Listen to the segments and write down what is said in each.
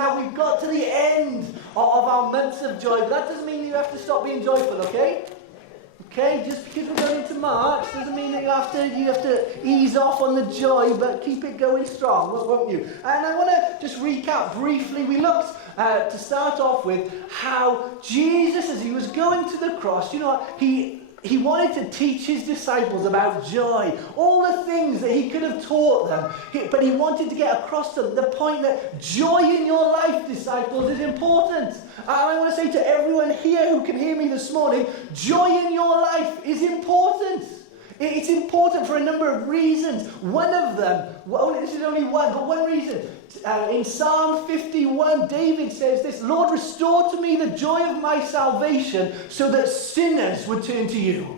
now we've got to the end of our months of joy. But that doesn't mean you have to stop being joyful, okay? Okay, just because we're going into March doesn't mean that you have to ease off on the joy, but keep it going strong, won't you? And I want to just recap briefly. We looked to start off with how Jesus, as he was going to the cross, he wanted to teach his disciples about joy, all the things that he could have taught them, but he wanted to get across to them the point that joy in your life, disciples, is important. And I want to say to everyone here who can hear me this morning, joy in your life is important. It's important for a number of reasons. One of them, this is only one, but one reason. In Psalm 51, David says this, Lord, restore to me the joy of my salvation so that sinners would turn to you.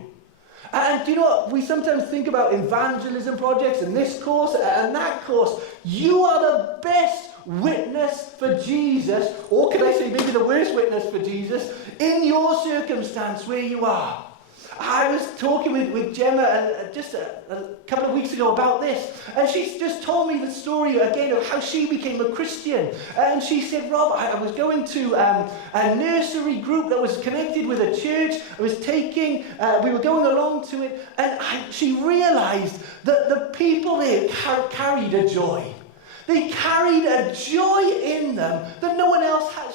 And do you know what? We sometimes think about evangelism projects and this course and that course. You are the best witness for Jesus, or could I say maybe the worst witness for Jesus, in your circumstance where you are. I was talking with Gemma just a couple of weeks ago about this, and she just told me the story again of how she became a Christian. And she said, Rob, I was going to a nursery group that was connected with a church. I was we were going along to it, and she realized that the people there carried a joy. They carried a joy in them that no one else had,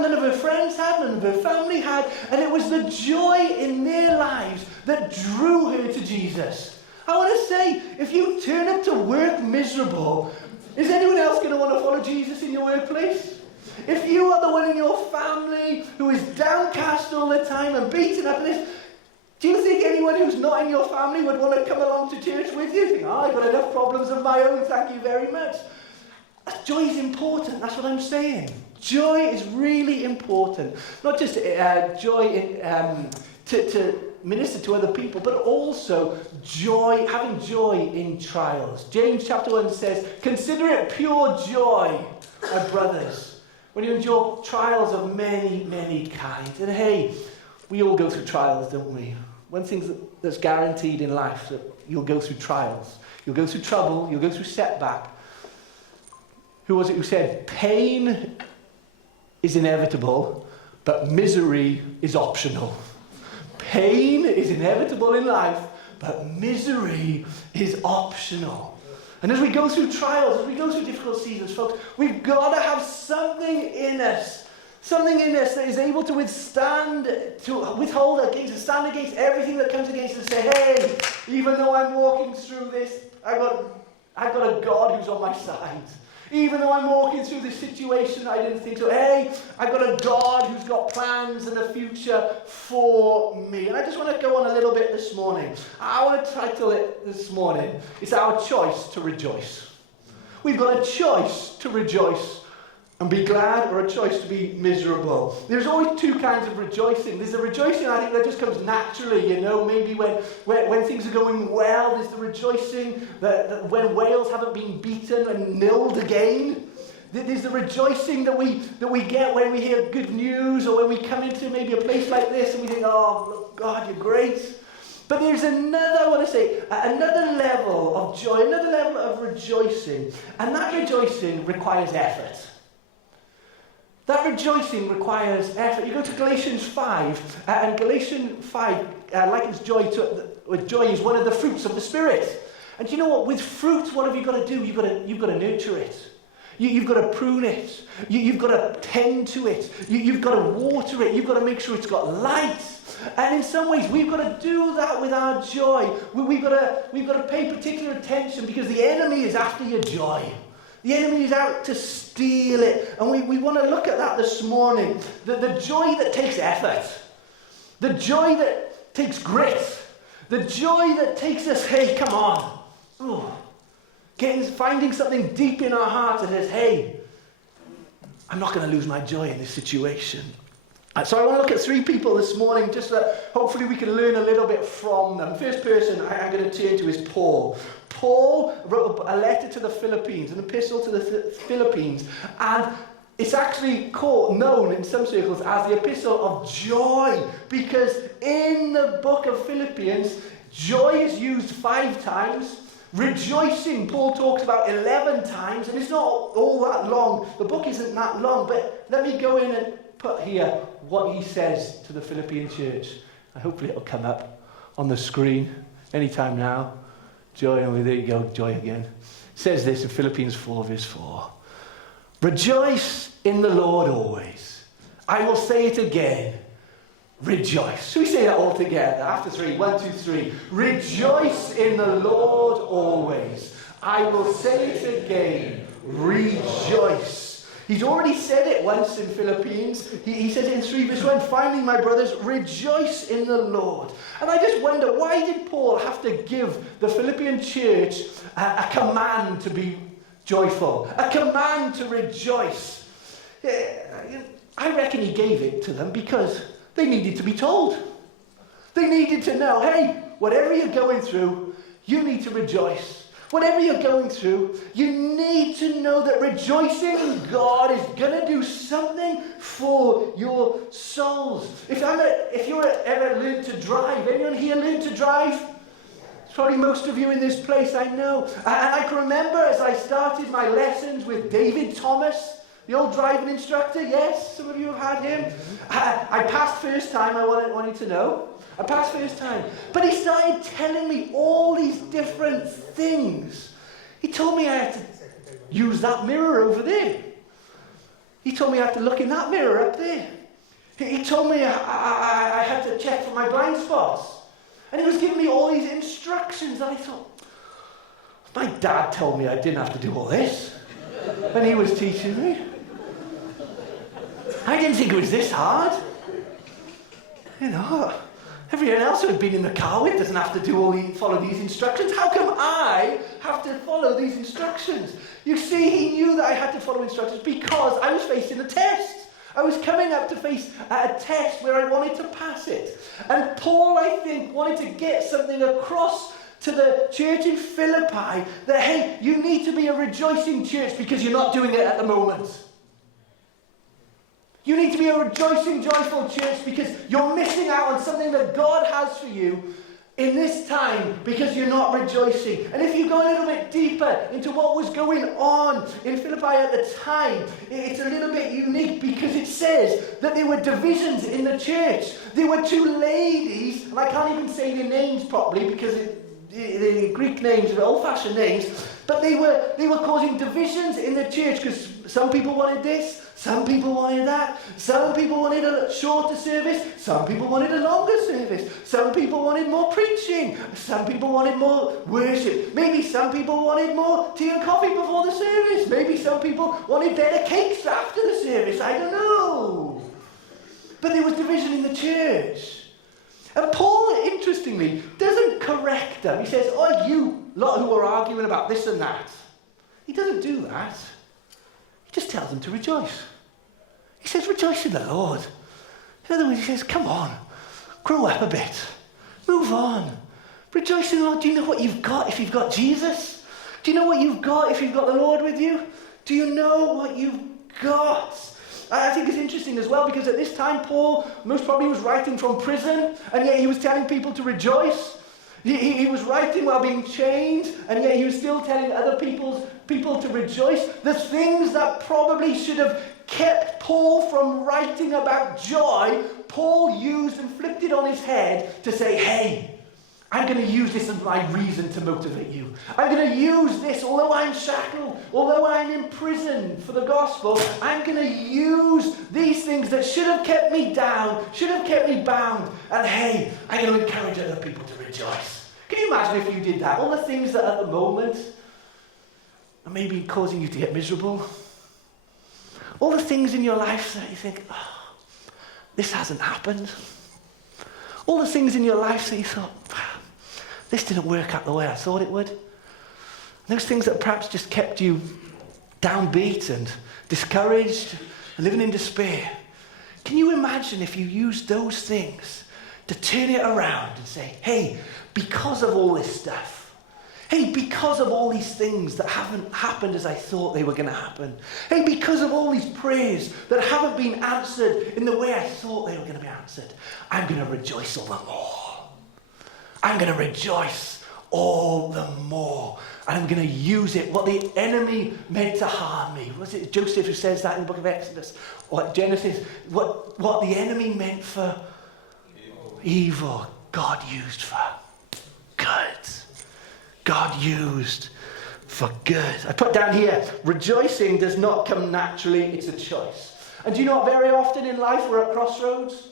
none of her friends had, none of her family had, and it was the joy in their lives that drew her to Jesus. I want to say, if you turn up to work miserable, is anyone else going to want to follow Jesus in your workplace? If you are the one in your family who is downcast all the time and beaten up in this, do you think anyone who's not in your family would want to come along to church with you? Think, I've got enough problems of my own, thank you very much. Joy is important, that's what I'm saying. Joy is really important. Not just joy to minister to other people, but also having joy in trials. James chapter 1 says, consider it pure joy, my brothers, when you endure trials of many, many kinds. And hey, we all go through trials, don't we? One thing that's guaranteed in life, that you'll go through trials. You'll go through trouble, you'll go through setback. Who was it who said, pain is inevitable, but misery is optional? Pain is inevitable in life, but misery is optional. And as we go through trials, as we go through difficult seasons, folks, we've got to have something in us that is able to stand against everything that comes against us, and say, hey, even though I'm walking through this, I've got a God who's on my side. Even though I'm walking through this situation, I didn't think so. Hey, I've got a God who's got plans and a future for me. And I just want to go on a little bit this morning. I want to title it this morning, it's our choice to rejoice. We've got a choice to rejoice and be glad, or a choice to be miserable. There's always two kinds of rejoicing. There's a rejoicing, I think, that just comes naturally, maybe when things are going well. There's the rejoicing that when Wales haven't been beaten and nilled again. There's the rejoicing that we get when we hear good news, or when we come into maybe a place like this and we think, oh, God, you're great. But there's another level of joy, another level of rejoicing. And that rejoicing requires effort. That rejoicing requires effort. You go to Galatians 5, and Galatians 5 likens joy joy is one of the fruits of the Spirit. And you know what? With fruit, what have you got to do? You've got to nurture it. You've got to prune it. You've got to tend to it. You've got to water it. You've got to make sure it's got light. And in some ways, we've got to do that with our joy. We've got to pay particular attention, because the enemy is after your joy. The enemy is out to steal it. And we want to look at that this morning. The joy that takes effort. The joy that takes grit. The joy that takes us, hey, come on. Ooh. Finding something deep in our heart that says, hey, I'm not going to lose my joy in this situation. And so I want to look at three people this morning, just that hopefully we can learn a little bit from them. First person I'm going to turn to is Paul. Paul wrote a letter to the Philippines, an epistle to the Philippines, and it's actually known in some circles as the epistle of joy, because in the book of Philippians, joy is used 5 times, Rejoicing, Paul talks about 11 times, and it's not all that long. The book isn't that long, but let me go in and put here what he says to the Philippian church. Hopefully it'll come up on the screen anytime now. Joy, oh, there you go, joy again. It says this in Philippians 4, verse 4. Rejoice in the Lord always. I will say it again. Rejoice. Shall we say that all together? After 3. 1, 2, 3. Rejoice in the Lord always. I will say it again. Rejoice. He's already said it once in Philippians. He says it in 3 verse 1. Finally, my brothers, rejoice in the Lord. And I just wonder, why did Paul have to give the Philippian church a command to be joyful? A command to rejoice? I reckon he gave it to them because they needed to be told. They needed to know, hey, whatever you're going through, you need to rejoice. Whatever you're going through, you need to know that rejoicing in God is going to do something for your souls. If you ever learned to drive, anyone here learned to drive? It's probably most of you in this place, I know. And I can remember as I started my lessons with David Thomas, the old driving instructor, yes, some of you have had him. I passed first time, I wanted to know. I passed first time. But he started telling me all these different things. He told me I had to use that mirror over there. He told me I had to look in that mirror up there. He told me I had to check for my blind spots. And he was giving me all these instructions. And I thought, my dad told me I didn't have to do all this when he was teaching me. I didn't think it was this hard. You know, everyone else who had been in the car with doesn't have to follow these instructions. How come I have to follow these instructions? You see, he knew that I had to follow instructions because I was facing a test. I was coming up to face a test where I wanted to pass it. And Paul, I think, wanted to get something across to the church in Philippi that, hey, you need to be a rejoicing church because you're not doing it at the moment. You need to be a rejoicing, joyful church because you're missing out on something that God has for you in this time because you're not rejoicing. And if you go a little bit deeper into what was going on in Philippi at the time, it's a little bit unique because it says that there were divisions in the church. There were two ladies, and I can't even say their names properly because the Greek names are old-fashioned names, but they were causing divisions in the church because some people wanted this, some people wanted that, some people wanted a shorter service, some people wanted a longer service, some people wanted more preaching, some people wanted more worship, maybe some people wanted more tea and coffee before the service, maybe some people wanted better cakes after the service, I don't know. But there was division in the church. And Paul, interestingly, doesn't correct them. He says, oh, you lot who are arguing about this and that. He doesn't do that. He just tells them to rejoice. He says, rejoice in the Lord. In other words, he says, come on, grow up a bit. Move on. Rejoice in the Lord. Do you know what you've got if you've got Jesus? Do you know what you've got if you've got the Lord with you? Do you know what you've got? I think it's interesting as well because at this time Paul most probably was writing from prison and yet he was telling people to rejoice. He was writing while being chained and yet he was still telling other people to rejoice. The things that probably should have kept Paul from writing about joy, Paul used and flipped it on his head to say, hey, I'm going to use this as my reason to motivate you. I'm going to use this, although I'm shackled, although I'm in prison for the gospel, I'm going to use these things that should have kept me down, should have kept me bound. And hey, I'm going to encourage other people to rejoice. Can you imagine if you did that? All the things that at the moment are maybe causing you to get miserable. All the things in your life that you think, oh, this hasn't happened. All the things in your life that you thought, this didn't work out the way I thought it would. Those things that perhaps just kept you downbeat and discouraged and living in despair. Can you imagine if you used those things to turn it around and say, hey, because of all this stuff, hey, because of all these things that haven't happened as I thought they were going to happen, hey, because of all these prayers that haven't been answered in the way I thought they were going to be answered, I'm going to rejoice all the more. I'm going to rejoice all the more. And I'm going to use it. What the enemy meant to harm me. Was it Joseph who says that in the book of Exodus? Or Genesis? What the enemy meant for evil, God used for good. God used for good. I put down here, rejoicing does not come naturally, it's a choice. And do you know what? Very often in life we're at crossroads.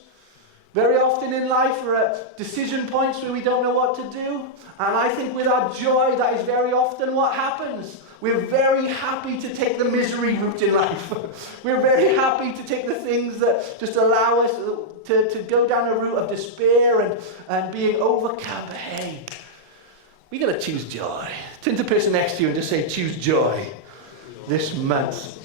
Very often in life we're at decision points where we don't know what to do. And I think with our joy, that is very often what happens. We're very happy to take the misery route in life. We're very happy to take the things that just allow us to go down a route of despair and being overcome. But hey, we got to choose joy. Turn to the person next to you and just say, choose joy this month.